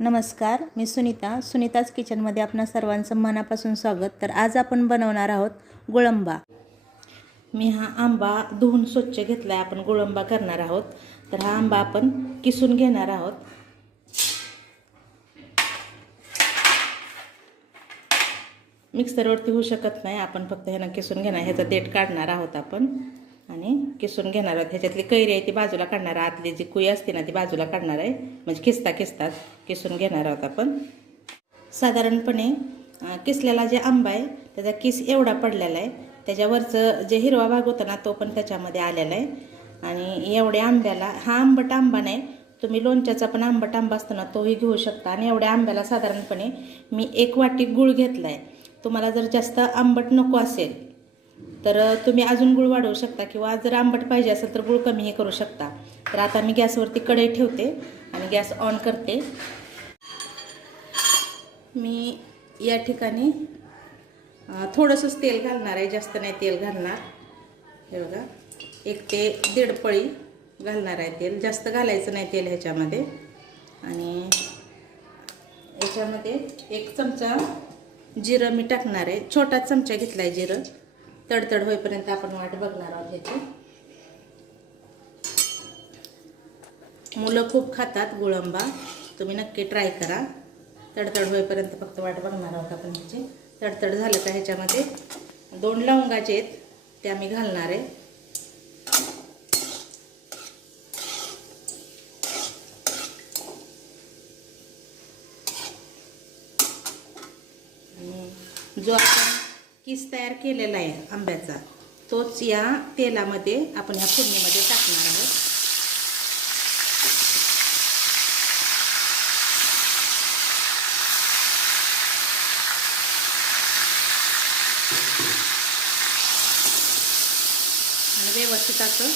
नमस्कार, मी सुनीताच किचनमध्ये आपणा सर्वांचं मनापासून स्वागत। तर आज आपण बनवणार आहोत गुळंबा। मी हा आंबा धुवून स्वच्छ घेतला आहे। आपण गुळंबा करणार आहोत। तर हा आंबा आपण किसून घेणार आहोत। मिक्सरवरती होऊ शकत नाही, आपण फक्त ह्याला किसून घेणार। ह्याचा देठ काढणार आहोत आपण आणि किसून घेणार आहोत। ह्याच्यातली कैरी आहे ती बाजूला काढणार, आतली जी कुई असते ना ती बाजूला काढणार आहे, म्हणजे किसताच किसून घेणार आहोत आपण। साधारणपणे किसलेला जे आंबा आहे त्याचा किस एवढा पडलेला आहे, त्याच्यावरचं जे हिरवा भाग होता ना तो पण त्याच्यामध्ये आलेला आहे। आणि एवढ्या आंब्याला, हा आंबट आंबा नाही, तुम्ही लोणच्याचा पण आंबट आंबा असतो ना तोही घेऊ शकता। आणि एवढ्या आंब्याला साधारणपणे मी 1 वाटी गूळ घेतला आहे। तुम्हाला जर जास्त आंबट नको असेल तर तुम्ही अजून गूळ वाढवू शकता, किंवा जर आंबट पाहिजे असेल तर गूळ कमीही करू शकता। तर आता मी गॅसवरती कढई ठेवते आणि गॅस ऑन करते। मी या ठिकाणी थोडंसंच तेल घालणार आहे, जास्त नाही तेल घालणार। हे बघा, 1 ते 1.5 पळी घालणार आहे तेल, जास्त घालायचं नाही तेल ह्याच्यामध्ये। आणि याच्यामध्ये 1 चमचा जिरं मी टाकणार आहे, छोटा चमचा घेतला आहे जिरं। तडतड होईपर्यंत आपण वाट बघणार आहोत ह्याची। मुलं खूप खातात गुळंबा, तुम्ही नक्की ट्राय करा। तडतड होईपर्यंत फक्त वाट बघणार आहोत आपण ह्याची। तडतड झालं का ह्याच्यामध्ये 2 लवंगाचे आहेत त्या मी घालणार आहे। जो आपण किस तयार केलेला आहे आंब्याचा तोच या तेलामध्ये आपण ह्या फोडणीमध्ये टाकणार आहोत। आणि व्यवस्थित असं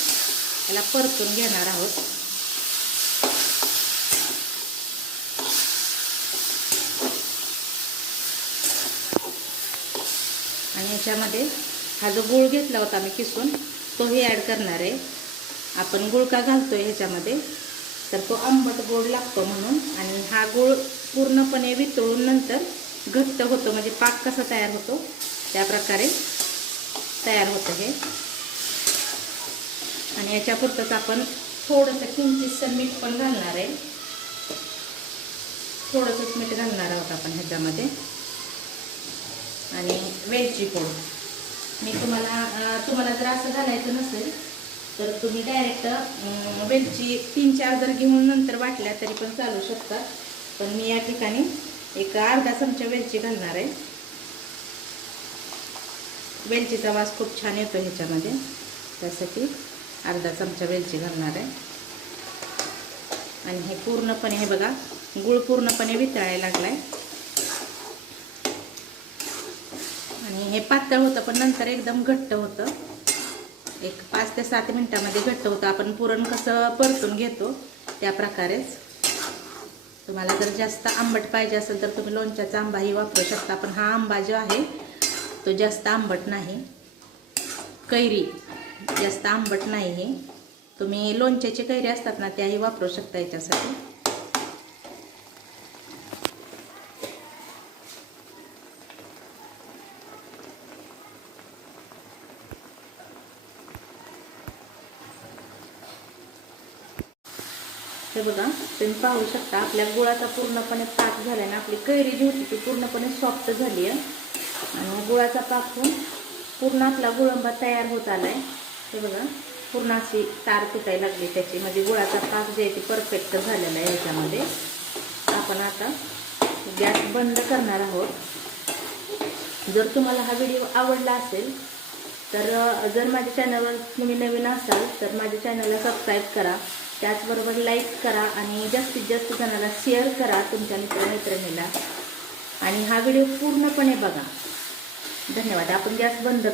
याला परतून घेणार आहोत। आणि याच्यामध्ये हा जो गूळ घेतला होता मी किसून तोही ॲड करणार आहे। आपण गूळ का घालतोय ह्याच्यामध्ये, तर तो आंबट गोड लागतो म्हणून। आणि हा गूळ पूर्णपणे वितळून नंतर घट्ट होतो, म्हणजे पाक कसा तयार होतो त्या प्रकारे तयार होतं हे। आणि याच्यापुरतंच आपण थोडंसं किंचितसं मीठ पण घालणार आहे, थोडंसंच मीठ घालणार आहोत आपण ह्याच्यामध्ये। आणि वेलची पूड मी तुम्हाला जर असं घालायचं नसेल तर तुम्ही डायरेक्ट वेलची 3-4 जर घेऊन नंतर वाटल्या तरी पण चालू शकतात। पण मी या ठिकाणी 1 अर्धा चमचा वेलची घालणार आहे। वेलचीचा वास खूप छान येतो ह्याच्यामध्ये, त्यासाठी अर्धा चमचा वेलची घालणार आहे। आणि हे पूर्णपणे, हे बघा गूळ पूर्णपणे वितळायला लागलाय। आणि हे पातळ होतं पण नंतर एकदम घट्ट होतं, 5 ते 7 मिनिटांमध्ये घट्ट होतं। आपण पुरण कसं परतून घेतो त्या प्रकारेच। तुम्हाला जर जास्त आंबट पाहिजे असेल तर तुम्ही लोणच्याचा आंबाही वापरू शकता, पण हा आंबा जो आहे तो जास्त आंबट नाही, कैरी जास्त आंबट नाही आहे। तुम्ही लोणच्याची कैरी असतात ना त्याही वापरू शकता याच्यासाठी। हे बघा, तुम्ही पाहू शकता आपल्या गुळाचा पूर्णपणे पाक झाला ना, आपली कैरी जी होती ती पूर्णपणे सॉफ्ट झाली आहे। आणि गुळाचा पाक होऊन पूर्ण आपला गुळंबा तयार होत आला आहे। हे बघा, पूर्ण अशी तार तुटायला लागली त्याची, म्हणजे गुळाचा पाक जे आहे ते परफेक्ट झालेला आहे ह्याच्यामध्ये। आपण आता गॅस बंद करणार आहोत। जर तुम्हाला हा व्हिडिओ आवडला असेल तर जर माझ्या चॅनलवर तुम्ही नवीन असाल तर माझ्या चॅनलला सबस्क्राईब करा, त्याचबरोबर लाईक करा आणि जास्तीत जास्त जणांना शेअर करा तुमच्या मित्रमैत्रिणीला। आणि हा व्हिडिओ पूर्णपणे बघा। धन्यवाद। आपण गॅस बंद करू।